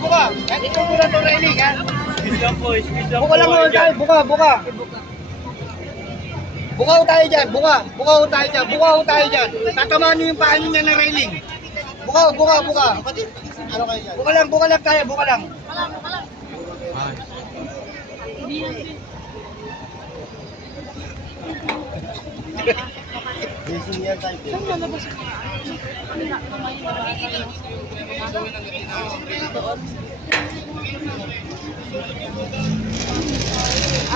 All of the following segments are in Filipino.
buka. Ito muna ito railing, ha? Squeeze lang po, squeeze lang po. Buka lang muna tayo, buka. Buka ho tayo dyan, buka ho tayo dyan. Tatamaan nyo yung paa nyo na ng railing. Buka. Ano kayo dyan? Buka lang tayo, buka lang. Racing yan tayo.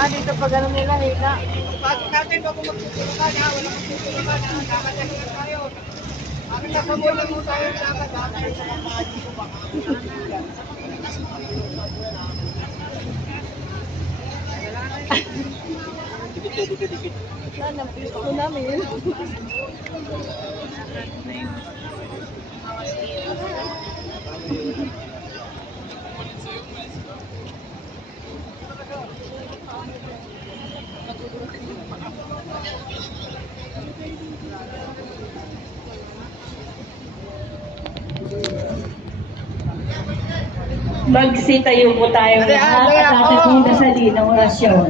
Dito pa gano'n nila, hila. Pasok natin bago magtutulungan, ha? Walang magtutulungan, ha? Dapat lang tayo. Bakit nasa mo lang mo tayo dapat, ha? Tayo sa kamaji ko baka. Dikit. Saan ang piso ko namin? Magsitayo po tayo lahat at ating pong dasalin ng orasyon.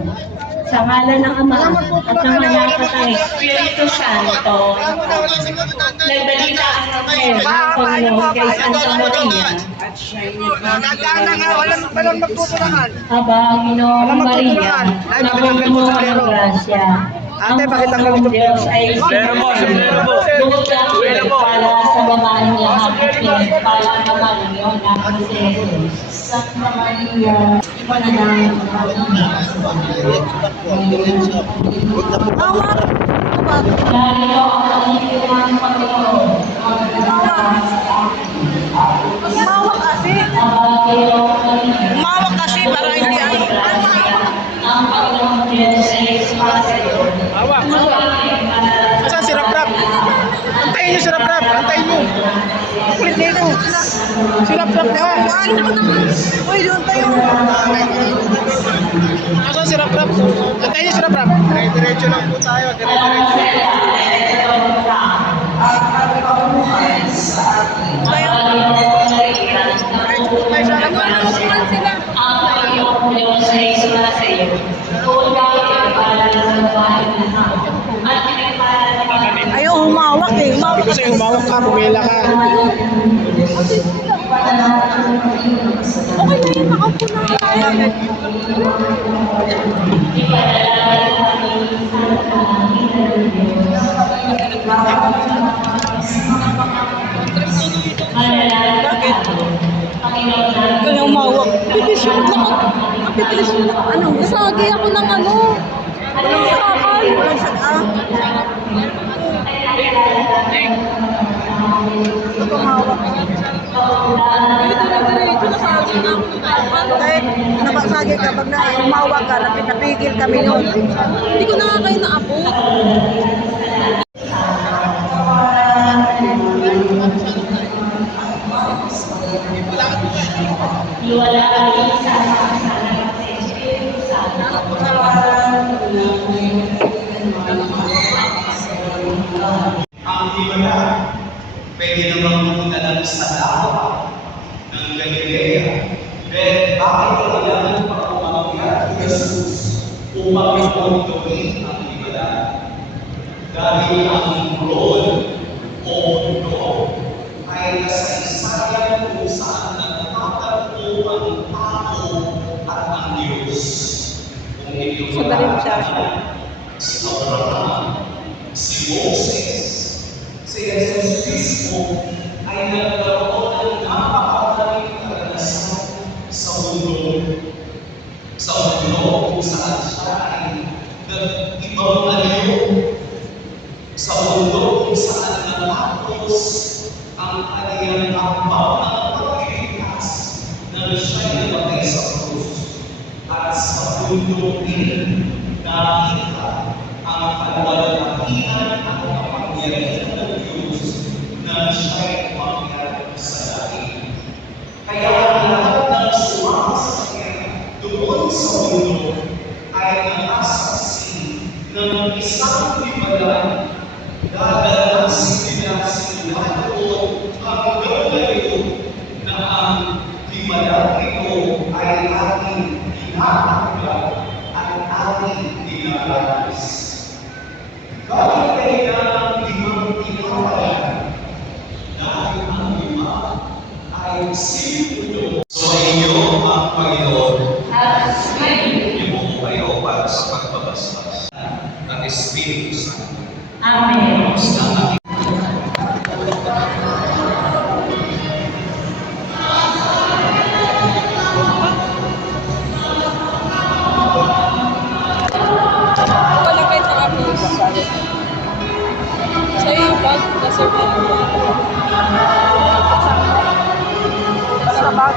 Sa ngalan ng Ama at ng Anak at ng Espiritu Santo, nagbalita ang Angel ng Panginoon kay Santa Maria. Nagdaan na nga, walang magtutulungan. Aba, Ginoong Maria, napupuno ng grasya. Ate, bakit ang Ang Diyos ay Sombrero mo. bukod lang para sa babaeng lahat at para naman ang iyong anak si Jesus. Santa Maria, ipanalangin mo kami. Narito ang pag-ibig ng Panginoon. Umawak kasi. Umawak kasi para hindi ay. Ang Panginoon Diyos ay sumasayo. Hawak. Asan si Rap? Antayin nyo si Rap. Antayin nyo. Kulit nito. Si Rap na. Ano ko naman? Uy, doon tayo. Asan si Rap? Antayin nyo si Rap. Diretso lang po tayo. Ang Panginoon Diyos ay sumasayo. Tuwag kayo para sa babaeng lahat. At pinagpapalagay Ayaw, humawak eh. Humawak Kasi umawak ka, pumila ka. Okay na yun, nakaupo na tayo. Bakit? Kaya umawak. Pipilis yung lakad. Ang pipilis yung lakad. Ano? Nasagi ako ng ano. Walang sakal. Walang sakal. Ito tumawak. Dito na diretso. Nasagi na ako. Kahit napasagi ka, pag umawak ka, napigil kami noon. Hindi ko na nga kayo naapo. Iwala kami sa salamat sa Espiritu Santo. Ang himala, pwede naman pumunta lang sa lawa ng Galilea. Pero bakit kailangan pa umakyat ni Jesus upang ipagtuloy ang himala? Dahil ang road o mundo ay nasa isayan kung saan nagtatagpo ang tao at ang Diyos. Kung hindi mo si Abraham, si Moses, si Jesus Cristo ay nagkaroon ng napakalaking karanasan sa mundo. Sa mundo kung saan siya ay nag-ibang aliyo. Sa mundo kung saan natapos ang kanyang ambang ng pagkilikas na siya'y namatay sa krus. At sa mundo din nakita ang kalwalhatian at kapangyarihan ng Diyos na siya'y umakyat sa langit. Kaya ang lahat ng sumama sa kanya doon sa mundo ay nakasaksi ng isang limalan dadalasin nila sila doon hanggang ngayon na ang himala ay ating tinatanggal at ating dinalalis. Bakit kailangan limang tinatanggal? Dahil ang lima ay simpulo. So inyo ang Panginoon at yung kayo para sa pagbabasbas ng Espiritu Santo. Amen. Wala kayo tapos. Sa'yo yung bag, nasa bag. Basta bag.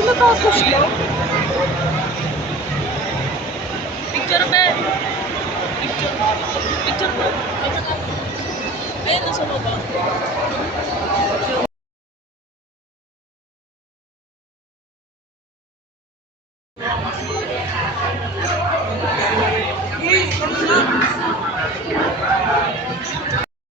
Tinatapos lang. Picture ba? Picture. Picture ba? Ayun, nasa baba.